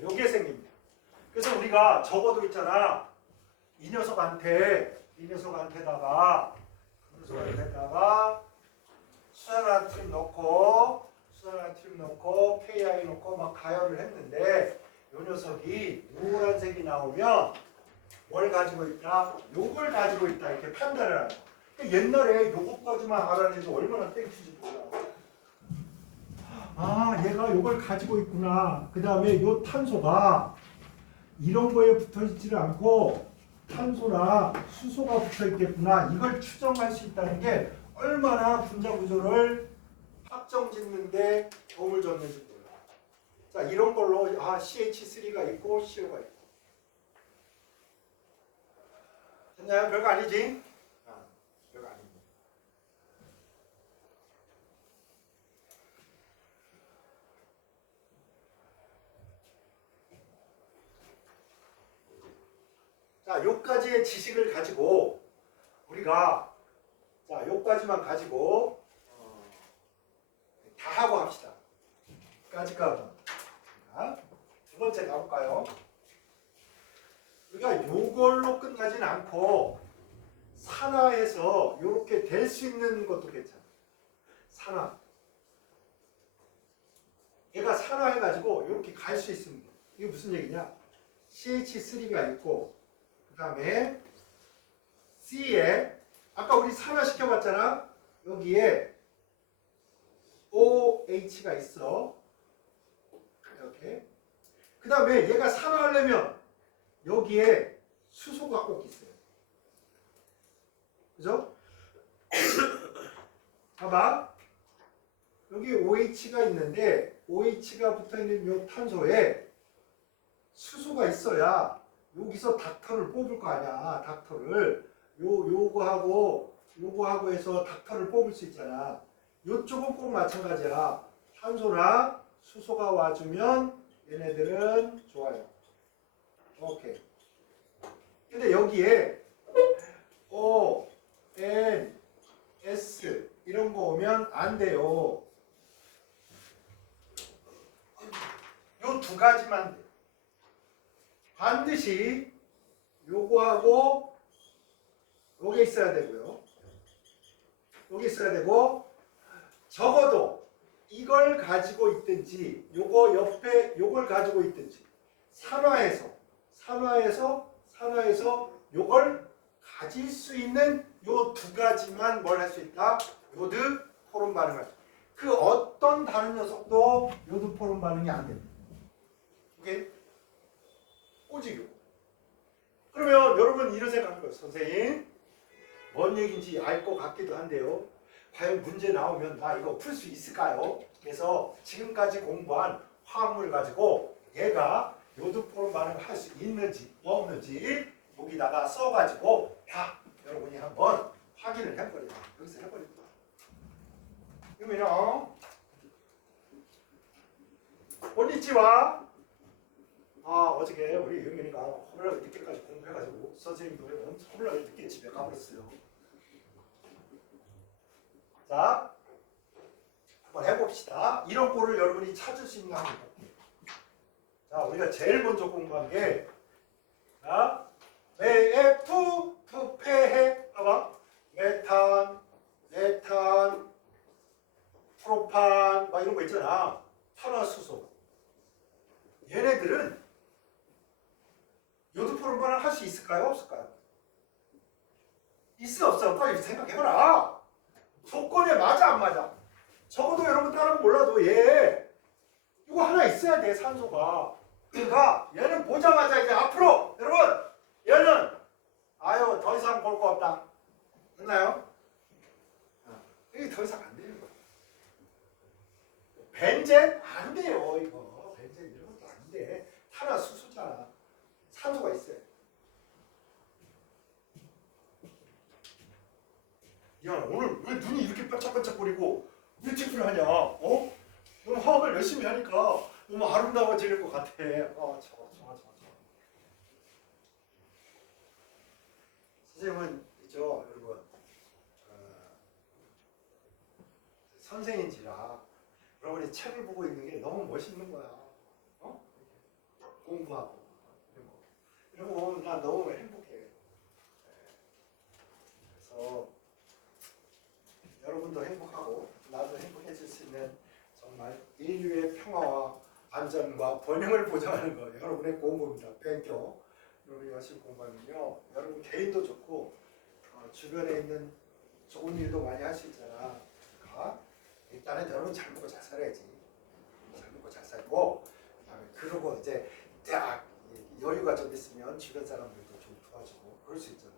요게 생깁니다. 그래서 우리가 적어도 있잖아. 이 녀석한테다가 수산화나트륨 넣고 KI 넣고 막 가열을 했는데 요 녀석이 노란색이 나오면 뭘 가지고 있다? 요걸 가지고 있다 이렇게 판단을 하는 거야. 옛날에 요것까지만 알아내도 얼마나 땡큐지 몰라. 얘가 요걸 가지고 있구나. 그 다음에 요 탄소가 이런 거에 붙어 있지를 않고 탄소나 수소가 붙어 있겠구나. 이걸 추정할 수 있다는 게 얼마나 분자 구조를 확정 짓는데 도움을 줬는지 몰라. 자, 이런 걸로 CH3가 있고 CO가 있고. 됐나요? 별거 아니지? 별거 아니지. 자, 요까지의 지식을 가지고 우리가 요까지만 가지고 다 하고 합시다. 까지가 두 번째 가볼까요? 우리가 요걸로 끝나진 않고 산화해서 요렇게 될 수 있는 것도 괜찮아. 산화. 얘가 산화해가지고 요렇게 갈 수 있습니다. 이게 무슨 얘기냐? CH3가 있고 그 다음에 C에 아까 우리 산화시켜 봤잖아. 여기에 OH가 있어. 이렇게. 그 다음에 얘가 산화하려면 여기에 수소가 꼭 있어요. 그죠? 봐봐. 여기 OH가 있는데 OH가 붙어있는 요 탄소에 수소가 있어야 여기서 닥터를 뽑을 거 아니야. 닥터를. 요거하고 요거하고 해서 닥터를 뽑을 수 있잖아. 요쪽은 꼭 마찬가지야. 탄소나 수소가 와주면 얘네들은 좋아요. 오케이. 근데 여기에 O, N, S 이런 거 오면 안 돼요. 요 두 가지만 돼. 반드시 요거하고 요게 있어야 되고요. 요게 있어야 되고 적어도 이걸 가지고 있든지 요거 옆에 요걸 가지고 있든지 산화해서 요걸 가질 수 있는 요 두 가지만 뭘 할 수 있다? 요드 포름 반응할 수 있다. 그 어떤 다른 녀석도 요드 포름 반응이 안 됩니다. 오케이? 오직이요. 그러면 여러분 이런 생각할 거예요. 선생님 뭔 얘기인지 알 것 같기도 한데요. 과연 문제 나오면 나 이거 풀 수 있을까요? 그래서 지금까지 공부한 화학물 가지고 얘가 요드 포름 반응을 할 수 있는지 없는지 여기다가 써가지고 다 여러분이 한번 확인을 해버려요. 여기서 해버립니다. 그러면요. konnichiwa. 어저께 우리 영민이가 허물나게 늦게까지 공부해가지고 선생님도 허물나게 늦게 집에 가버렸어요. 자, 한번 해봅시다. 이런 꼴을 여러분이 찾을 수 있는 합니다. 자, 우리가 제일 먼저 공부한 게 자, 부패해. 봐봐. 메탄, 프로판 막 이런 거 있잖아. 탄화수소. 얘네들은 요드 포름 반응을 할 수 있을까요? 없을까요? 있어 없어? 빨리 생각해봐라. 조건에 맞아 안 맞아? 적어도 여러분 다른 거 몰라도 얘 이거 하나 있어야 돼. 산소가. 그러니까 얘는 보자마자 이제 앞으로 여러분 얘는 아유 더 이상 볼 거 없다. 됐나요? 이게 더 이상 안 돼요. 벤젠 안 돼요. 이거 벤젠 이런 것도 안 돼. 탄화수소잖아. 산소가 있어요. 야 오늘 왜 눈이 이렇게 반짝반짝거리고 일찍을 하냐? 어? 너무 화학을 열심히 하니까 너무 아름다워질 것 같아. 좋아. 선생님은 있죠, 여러분. 선생인지라 여러분이 책을 보고 있는 게 너무 멋있는 거야. 공부하고 이런 거 보면 나 너무 행복해. 그래서 여러분도 행복하고 나도 행복해질 수 있는 정말 인류의 평화와 안전과 번영을 보장하는 거 여러분의 공부입니다. 勉強. 여러분이 열심히 공부하면요 여러분 개인도 좋고 주변에 있는 좋은 일도 많이 할 수 있잖아. 그러니까 일단은 여러분 잘 먹고 잘 살아야지. 잘 먹고 잘 살고 그러고 이제 딱 여유가 좀 있으면 주변 사람들도 좀 도와주고 그럴 수 있잖아.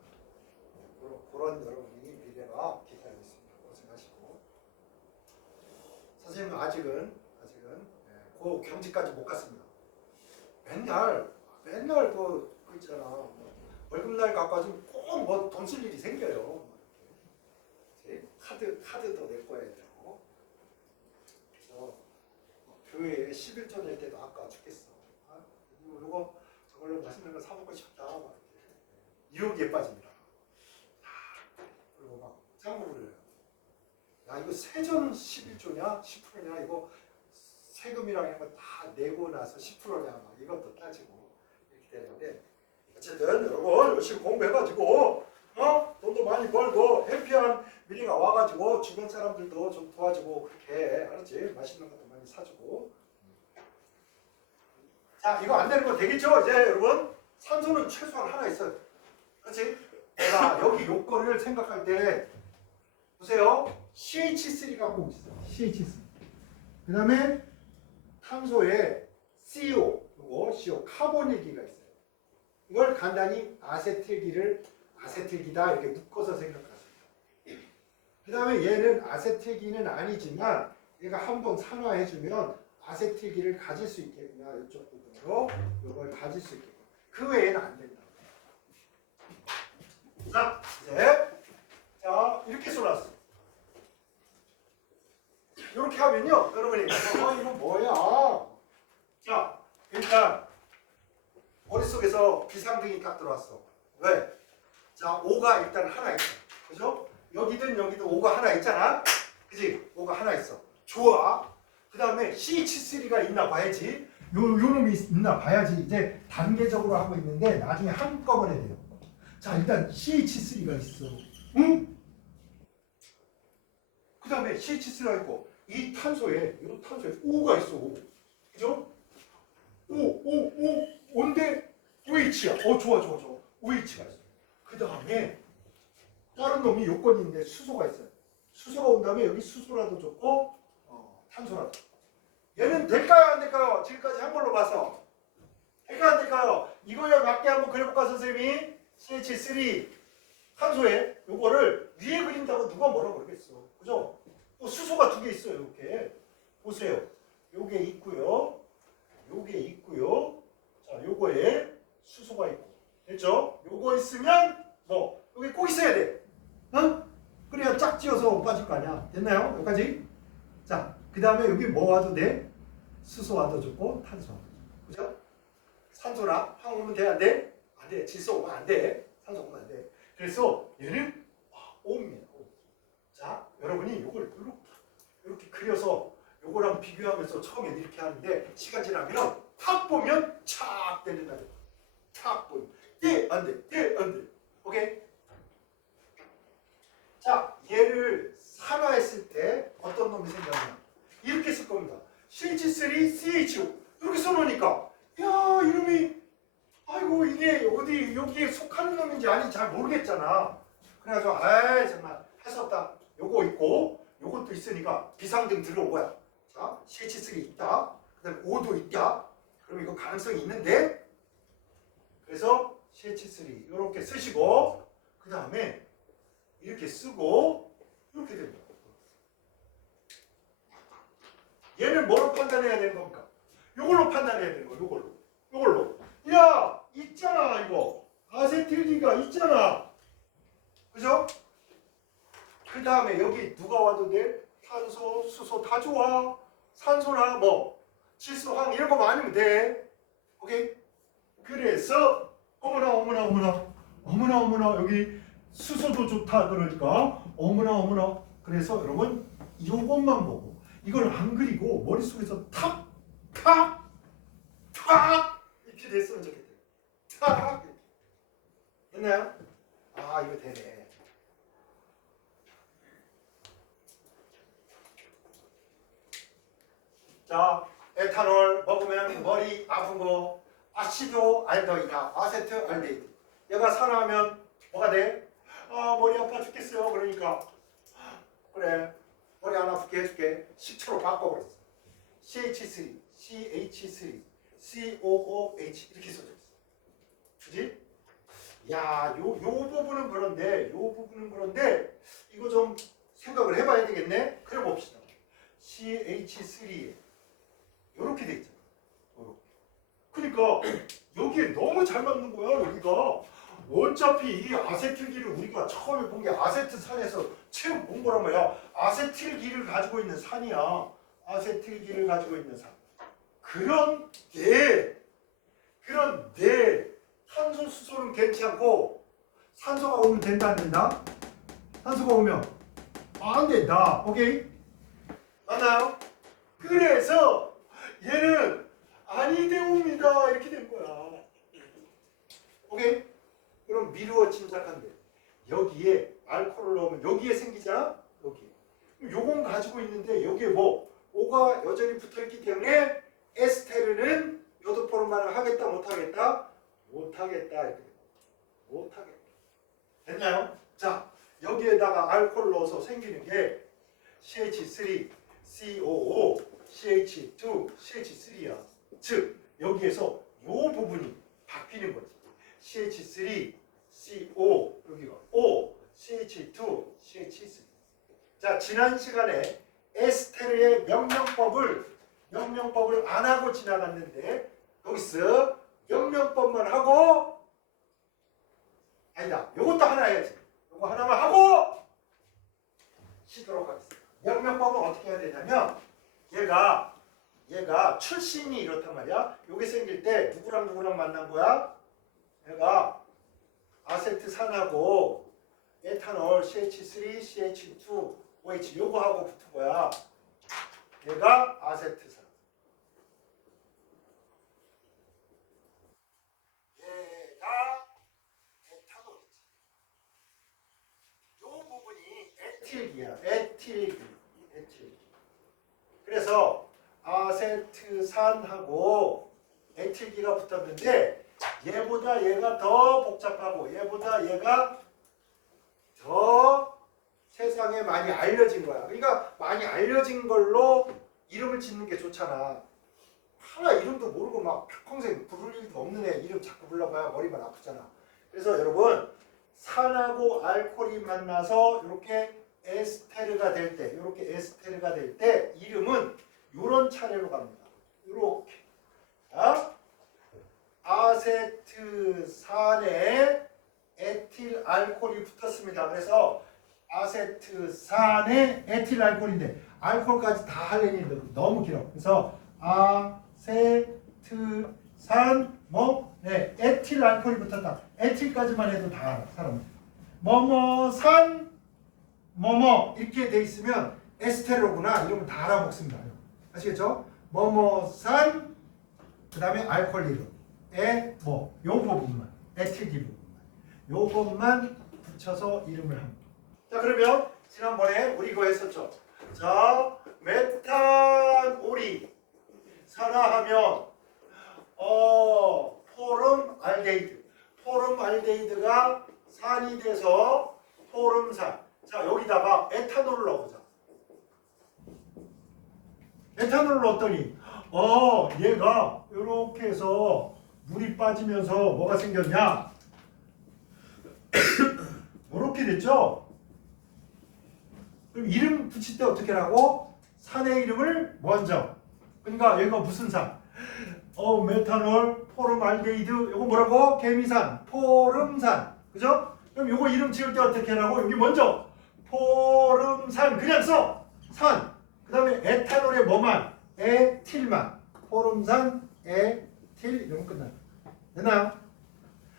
그런 여러분이 미래가 기다리고 있습니다. 고생하시고 선생님은 아직은 그 경지까지 못 갔습니다. 맨날 그 있잖아. 월급날 갖고는 꼭 뭐 돈 쓸 일이 생겨요. 카드도 내꺼야 되고. 그래서 교회에 11조 낼 때도 아까워 죽겠어. 이거 저걸로 맛있는 거 사 먹고 싶다. 막 유혹에 빠집니다. 그리고 막 짱구를 해요. 야 이거 세전 11조냐 10%냐 이거 세금이랑 이런 거 다 내고 나서 10%냐 막 이것도 따지고 이렇게 되는데 어쨌든 여러분 열심히 공부해가지고 돈도 많이 벌고 해피한 미래가 와가지고 주변 사람들도 좀 도와주고 그렇게 알았지? 맛있는 것도 많이 사주고. 자 이거 안 되는 거 되겠죠? 이제 여러분 산소는 최소한 하나 있어요. 그렇지? 자 여기 요건을 생각할 때 보세요. CH3가 꼭 있어요. CH3. 그 다음에 탄소에 CO, 요거 CO 카본일기가 있어요. 이걸 간단히 아세틸기다 이렇게 묶어서 생각하세요. 그 다음에 얘는 아세틸기는 아니지만 얘가 한번 산화해주면 아세틸기를 가질 수 있겠구나. 이쪽 부분으로 이걸 가질 수 있겠구나. 그 외에는 안 된다. 자, 이제 자, 이렇게 써놨어. 이렇게 하면요, 여러분이 이거 뭐야? 자, 일단 머릿속에서 비상등이 딱 들어왔어. 왜? 자, O가 일단 하나 있어. 그죠? 여기든 여기든 O가 하나 있잖아. 그지? O가 하나 있어. 좋아. 그 다음에 CH3가 있나 봐야지. 요 놈이 있나 봐야지. 이제 단계적으로 하고 있는데 나중에 한꺼번에 돼요. 자, 일단 CH3가 있어. 응? 그 다음에 CH3가 있고 이 탄소에 O가 있어. O. 그죠? O인데 OH야. 좋아. OH가 있어. 그 다음에 다른 놈이 요건이 있는데 수소가 있어요. 수소가 온 다음에 여기 수소라도 좋고 탄소라도. 얘는 될까요 안 될까요? 지금까지 한 걸로 봐서 될까요 안 될까요? 이거에 맞게 한번 그려볼까 선생님이? CH3 탄소에 요거를 위에 그린다고 누가 뭐라 그러겠어. 그죠? 또 수소가 두 개 있어요. 이렇게 보세요. 요게 있고요. 요게 있고요. 자, 요거에 수소가 있고. 됐죠? 요거 있으면 뭐 여기 꼭 있어야 돼. 응? 그래야 짝지어서 못 빠질 거 아니야. 됐나요? 여기까지? 자, 그 다음에 여기 뭐 와도 돼? 수소 와도 좋고 탄소 와도 좋고. 그죠? 산소나 황 오면 돼? 안 돼? 안 돼. 질소 오면 안 돼. 산소 오면 안 돼. 그래서 얘는 O입니다. O. 자, 여러분이 요걸 이렇게 그려서 요거랑 비교하면서 처음에 이렇게 하는데 시간 지나면 탁 보면 착 되는다. 탁 보면 안 돼. 오케이? 자, 얘를 산화했을 때 어떤 놈이 생겼냐? 이렇게 쓸 겁니다. CH3CHO 이렇게 써놓으니까 야, 이름이 아이고 이게 어디 여기에 속하는 놈인지 아닌지 잘 모르겠잖아. 그래가지고 정말 할 수 없다. 요거 있고 요것도 있으니까 비상등 들어온 거야. 자, CH3 있다. 그 다음에 O도 있다. 그럼 이거 가능성이 있는데 그래서 CH3 이렇게 쓰시고 그 다음에 이렇게 쓰고 이렇게 됩니다. 얘는 뭐로 판단해야 되는 겁니까? 요걸로 판단해야 되는 거. 요걸로. 야, 있잖아 이거. 아세틸기가 있잖아. 그죠? 그 다음에 여기 누가 와도 돼? 탄소, 수소 다 좋아. 산소나 뭐 질소, 황 이런 거 많으면 돼. 오케이? 그래서 어머나 여기 수소도 좋다 그러니까 어머나 그래서 여러분 이것만 보고 이걸 안 그리고 머릿속에서 탁 이렇게 됐으면 좋겠대요. 탁 이렇게. 됐나요? 이거 되네. 자, 에탄올 먹으면 머리 아픈 거 아시도 알더이다. 아세트알데히드. 얘가 산화하면 뭐가 돼? 머리 아파 죽겠어요. 그러니까 그래, 머리 안 아프게 해줄게. 식초로 바꿔버렸어. CH3, CH3, COOH 이렇게 써져 있어. 그지? 야, 요 부분은 그런데 이거 좀 생각을 해봐야 되겠네. 그래 봅시다. CH3에 이렇게 돼 있잖아. 요렇게. 그러니까 여기에 너무 잘 맞는 거야. 여기가 어차피 이 아세틸기를 우리가 처음에 본 게 아세트산에서 처음 본 거란 말이야. 아세틸기를 가지고 있는 산이야. 아세틸기를 가지고 있는 산. 그런데 탄소, 수소는 괜찮고 산소가 오면 된다 안 된다? 산소가 오면 안 된다. 오케이? 맞나요? 그래서 얘는 아니되옵니다. 이렇게 된 거야. 오케이? 그럼 미루어 짐작한데 여기에 알코올을 넣으면 여기에 생기잖아? 여기. 요건 가지고 있는데 여기에 뭐 O가 여전히 붙어있기 때문에 에스테르는 요도 포르만을 하겠다 못하겠다? 못하겠다. 이렇게. 못하겠다. 됐나요? 자, 여기에다가 알코올 넣어서 생기는 게 CH3, COO, CH2, CH3야. 즉 여기에서 요 부분이 바뀌는 거지. CH3, CO 여기가 O, CH2, CH3. 자, 지난 시간에 에스테르의 명명법을 안 하고 지나갔는데 여기서 명명법만 하고 아니다. 요것도 하나 해야지. 요거 하나만 하고 쉬도록 하겠습니다. 영역법은 어떻게 해야 되냐면 얘가 출신이 이렇단 말이야. 요게 생길 때 누구랑 만난 거야? 얘가 아세트산하고 에탄올 CH3, CH2, OH 요거하고 붙은 거야. 얘가 아세트산. 얘가 에탄올이지. 요 부분이 에틸기야. 에틸기. 그래서 아세트산하고 에틸기가 붙었는데 얘보다 얘가 더 복잡하고 얘보다 얘가 더 세상에 많이 알려진 거야. 그러니까 많이 알려진 걸로 이름을 짓는 게 좋잖아. 하나 이름도 모르고 막 평생 부를 일도 없는 애 이름 자꾸 불러봐야 머리만 아프잖아. 그래서 여러분 산하고 알코올이 만나서 이렇게 에스테르가 될 때, 이렇게 에스테르가 될 때 이름은 이런 차례로 갑니다. 이렇게. 아세트산에 에틸 알코올이 붙었습니다. 그래서 아세트산에 에틸 알코올인데 알코올까지 다 하려니 너무 길어. 그래서 아세트산 에틸 알코올이 붙었다. 에틸까지만 해도 다 알아. 사람. 뭐뭐산 뭐뭐 이렇게 돼 있으면 에스테로구나 이러면 다 알아먹습니다. 아시겠죠? 뭐뭐산 그 다음에 알코올 이름 요 부분만 에틸기 부분만 요것만 붙여서 이름을 합니다. 자 그러면 지난번에 우리 이거 했었죠. 자 메탄올이 산화하면 포름알데히드가 산이 돼서 포름산. 자 여기다가 에탄올을 넣어보자. 에탄올을 넣었더니 얘가 이렇게 해서 물이 빠지면서 뭐가 생겼냐? 이렇게 됐죠? 그럼 이름 붙일 때 어떻게 하라고? 산의 이름을 먼저. 그러니까 얘가 무슨 산? 메탄올, 포름알데히드. 이거 뭐라고? 개미산, 포름산. 그죠? 그럼 요거 이름 지을 때 어떻게 하라고? 여기 먼저 포름산 그냥 써. 산. 그 다음에 에탄올의 뭐만? 에틸만. 포름산, 에틸 이러면 끝나. 되나요?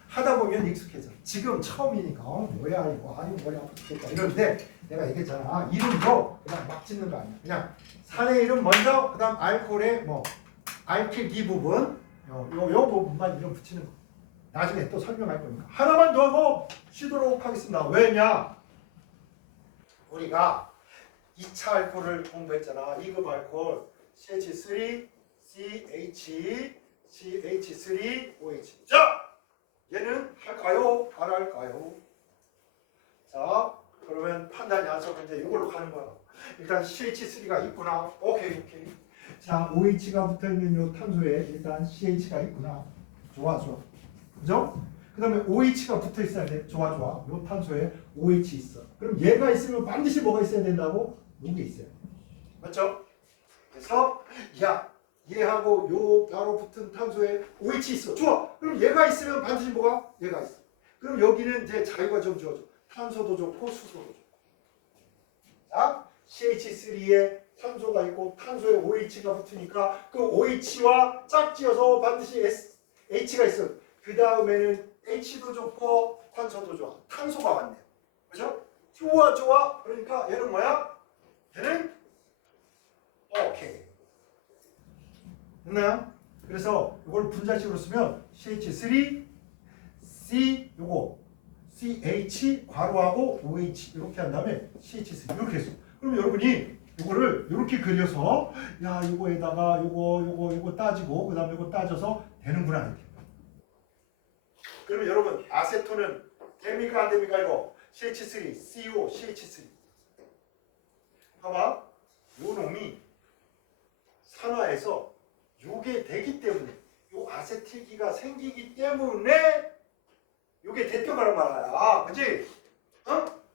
하다 보면 익숙해져. 지금 처음이니까 뭐야 이거 아니 머리 아프겠다 이러는데 내가 얘기했잖아. 이름도 그냥 막 짓는 거 아니야. 그냥 산의 이름 먼저 그 다음 알코올의 알킬기 부분 요 부분만 이름 붙이는 거. 나중에 또 설명할 거니까 하나만 더 하고 쉬도록 하겠습니다. 왜냐? 우리가 2차 알코올을 공부했잖아. 2급 알코올 CH3, CH3OH. 자, 얘는 할까요? 안 할까요? 자, 그러면 판단이 안 서면 이제 이걸로 가는 거야. 일단 CH3가 있구나. 오케이. 자, OH가 붙어있는 요 탄소에 일단 CH가 있구나. 좋아. 그죠? 그 다음에 OH가 붙어 있어야 돼. 좋아. 요 탄소에 OH 있어. 그럼 얘가 있으면 반드시 뭐가 있어야 된다고? 요게 있어요. 맞죠? 그래서 얘하고 요 바로 붙은 탄소에 OH 있어. 좋아. 그럼 얘가 있으면 반드시 뭐가? 얘가 있어. 그럼 여기는 이제 자유가 좀 주어져. 탄소도 좋고 수소도 좋고. 자, CH3에 탄소가 있고 탄소에 OH가 붙으니까 그 OH와 짝지어서 반드시 H가 있어. 그 다음에는 H도 좋고 탄소도 좋아. 탄소가 왔네요. 그죠? 좋아. 그러니까 얘는 뭐야? 얘는 오케이. 됐나요? 그래서 이걸 분자식으로 쓰면 CH3, C 요거 CH 괄호하고 OH 이렇게 한 다음에 CH3 이렇게 했어. 그럼 여러분이 이거를 이렇게 그려서 요거에다가 요거 따지고 그다음에 요거 따져서 되는구나 이렇게. 그러면 여러분 아세톤은 됩니까 안 됩니까 이거? CH3, CO, CH3. 봐봐. 요 놈이 산화해서 요게 되기 때문에 요 아세틸기가 생기기 때문에 요게 대표가란 말이야. 그치?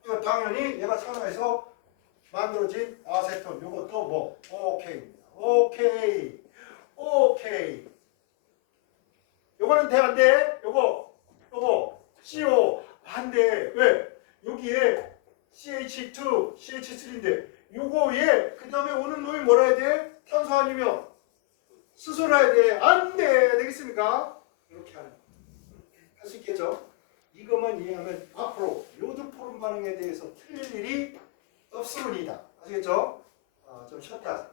이거 당연히 얘가 산화해서 만들어진 아세톤. 요것도 뭐 오케이입니다. 오케이. 요거는 돼 안 돼? 요거 CO 안 돼. 왜? 여기에 CH CH2, CH3인데 요거 얘 그다음에 오는 놈이 뭐라 해야 돼? 탄소 아니면 수소라 해야 돼. 안 돼. 되겠습니까? 이렇게 하는 할 수 있겠죠? 이것만 이해하면 앞으로 요드 포름 반응에 대해서 틀릴 일이 없으리이다. 아시겠죠? 좀 쉬었다.